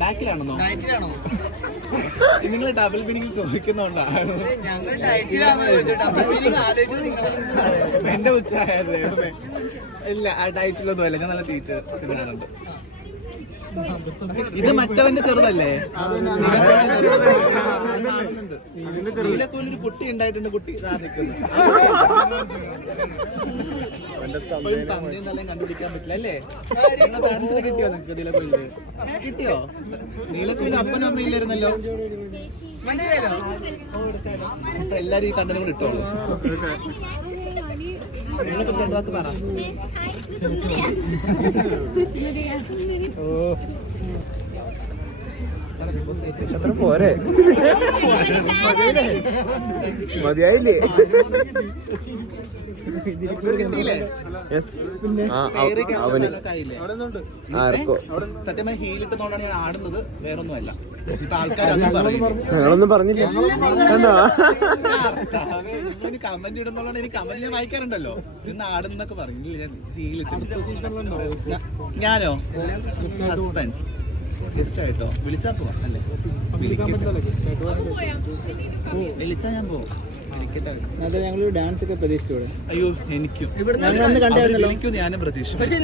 ബാക്കിലാണെന്നോ? നിങ്ങൾ double meaning ചോദിക്കുന്നുണ്ടോ? എന്റെ ഉച്ചായത് ഇല്ല, ആ ഡയറ്റിലൊന്നും അല്ല, ഞാൻ നല്ല തീറ്റ തിന്നാറുണ്ട്. ഇത് മറ്റവന്റെ ചെറുതല്ലേ? നീലക്കോലൊരു കുട്ടി ഉണ്ടായിട്ടുണ്ട്, കുട്ടി ഇതാ നിൽക്കുന്നു. തന്നെയും നല്ല കണ്ടുപിടിക്കാൻ പറ്റില്ല അല്ലേ? നിങ്ങളുടെ പാരന്റ്സിനെ കിട്ടിയോ നിങ്ങക്ക്? നീലക്കോലില് കിട്ടിയോ? നീലക്കോലിന് അപ്പനും അമ്മ ഇല്ലായിരുന്നല്ലോ. അപ്പൊ എല്ലാരും ഈ കണ്ടനും കൂടെ ഇട്ടോളൂ. നിങ്ങളെ പറ്റി രണ്ടു വാക്ക് പറ. പോരെ, മതിയായില്ലേ? സത്യമായി ഹീലിട്ടുന്നോണ്ടാണ് ഞാൻ ആടുന്നത്, വേറൊന്നും അല്ല. ഇപ്പൊ ആൾക്കാരൊന്നും പറഞ്ഞില്ല. കമന്റ് ഇടുന്നോണ്ടാണ് എനിക്ക് കമന്റ് ഞാൻ വായിക്കാറുണ്ടല്ലോ. ഇന്ന് ആടുന്നൊക്കെ പറഞ്ഞില്ല, ഞാൻ ഹീലിട്ട്. ഞാനോ സസ്പെൻസ് ഇഷ്ടമായിട്ടോ? വിളിച്ചാ പോവാം അല്ലേ? വിളിച്ചാ ഞാൻ പോവും. ഞങ്ങളൊരു ഡാൻസ് ഒക്കെ പ്രതീക്ഷിച്ചോടെ? അയ്യോ, എനിക്കും ഞാനും പ്രതീക്ഷിച്ചു.